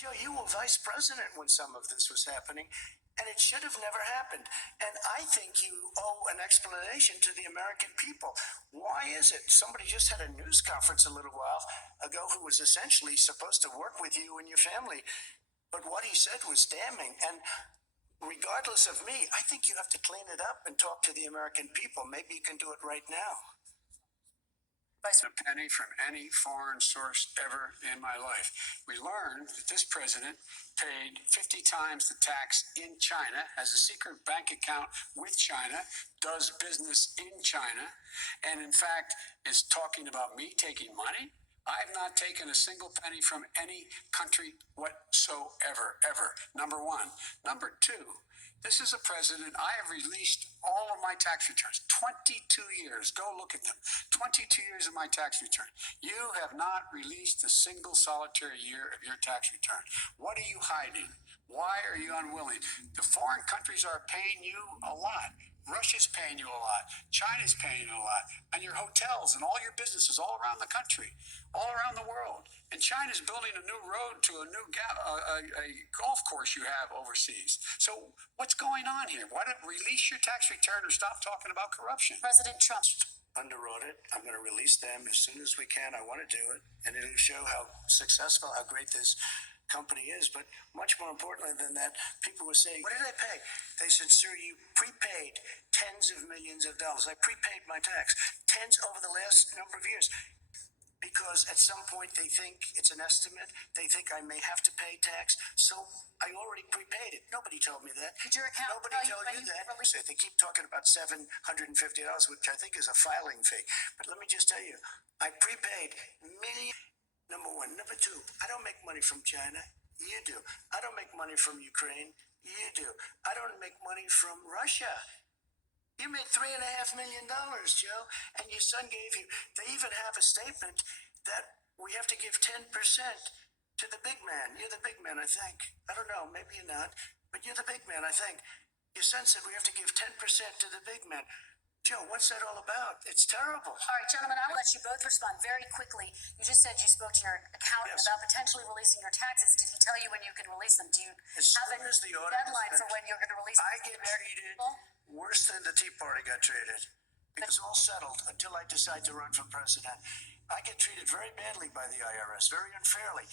Joe, you were vice president when some of this was happening, and it should have never happened. And I think you owe an explanation to the American people. Why is it? Somebody just had a news conference a little while ago who was essentially supposed to work with you and your family, but what he said was damning. And regardless of me, I think you have to clean it up and talk to the American people. Maybe you can do it right now. A penny from any foreign source ever in my life. We learned that this president paid 50 times the tax in China, has a secret bank account with China, does business in China, and in fact is talking about me taking money. I've not taken a single penny from any country whatsoever, ever. Number one. Number two, this is a president. I have released all of my tax returns, 22 years. Go look at them. 22 years of my tax return. You have not released a single solitary year of your tax return. What are you hiding? Why are you unwilling? The foreign countries are paying you a lot. Russia's paying you a lot. China's paying you a lot. And your hotels and all your businesses all around the country, all around the world. And China's building a new road to a new a golf course you have overseas. So what's going on here? Why don't release your tax return or stop talking about corruption? President Trump. Under audit. I'm going to release them as soon as we can. I want to do it. And it'll show how successful, how great this company is. But much more importantly than that, people were saying, what did I pay? They said, sir, you prepaid tens of millions of dollars. I prepaid my tax tens over the last number of years. Because at some point they think it's an estimate. They think I may have to pay tax. So I already prepaid it. Nobody told me that. Did your account Nobody told you that. So they keep talking about $750, which I think is a filing fee. But let me just tell you, I prepaid millions. Number one. Number two, I don't make money from China. You do. I don't make money from Ukraine. You do. I don't make money from Russia. You made $3.5 million, Joe, and your son gave you. They even have a statement that we have to give 10% to the big man. You're the big man, I think. I don't know, maybe you're not, but you're the big man, I think. Your son said we have to give 10% to the big man. Joe, what's that all about? It's terrible. All right, gentlemen, I'll let you both respond very quickly. You just said you spoke to your accountant about potentially releasing your taxes. Did he tell you when you can release them? Do you have a deadline for when you're going to release them? I get treated worse than the Tea Party got treated. It was all settled until I decide to run for president. I get treated very badly by the IRS, very unfairly.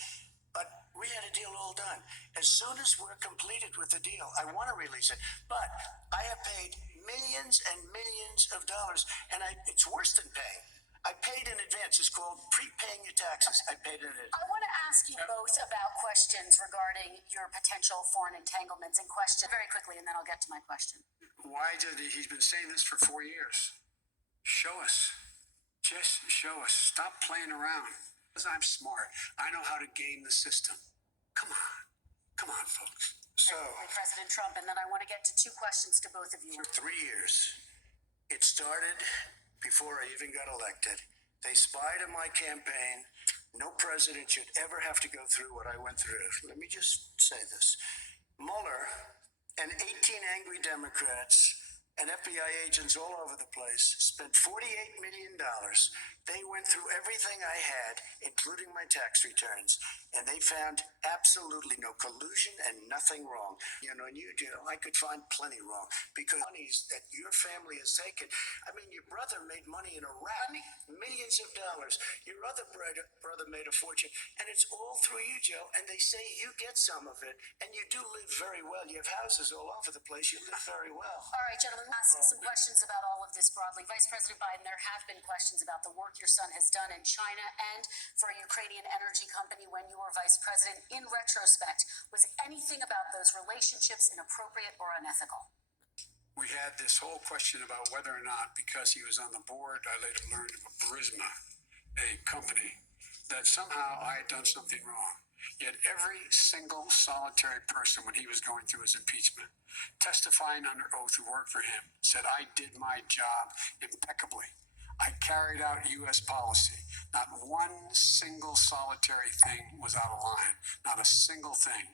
But we had a deal all done. As soon as we're completed with the deal, I want to release it. But I have paid millions and millions of dollars, and it's worse than paying. I paid in advance. It's called prepaying your taxes. I paid in advance. I want to ask you both about questions regarding your potential foreign entanglements and questions very quickly, and then I'll get to my question. Why did he's been saying this for 4 years? Show us. Just show us. Stop playing around. Because I'm smart. I know how to game the system. Come on. Come on, folks. So, President Trump, and then I want to get to two questions to both of you. For 3 years, it started before I even got elected. They spied on my campaign. No president should ever have to go through what I went through. Let me just say this. Mueller and 18 angry Democrats and FBI agents all over the place spent $48 million. They went through everything I had, including my tax returns, and they found absolutely no collusion and nothing wrong. You know, and you, Joe, I could find plenty wrong because monies that your family has taken. I mean, your brother made money in Iraq, millions of dollars. Your other brother made a fortune, and it's all through you, Joe. And they say you get some of it, and you do live very well. You have houses all over the place. You live very well. All right, gentlemen, ask some questions about all of this broadly. Vice President Biden, there have been questions about the work your son has done in China and for a Ukrainian energy company when you were vice president. In retrospect, was anything about those relationships inappropriate or unethical? We had this whole question about whether or not, because he was on the board, I later learned of Burisma, a company, that somehow I had done something wrong. Yet every single solitary person, when he was going through his impeachment, testifying under oath who worked for him, said, I did my job impeccably. I carried out U.S. policy. Not one single solitary thing was out of line. Not a single thing.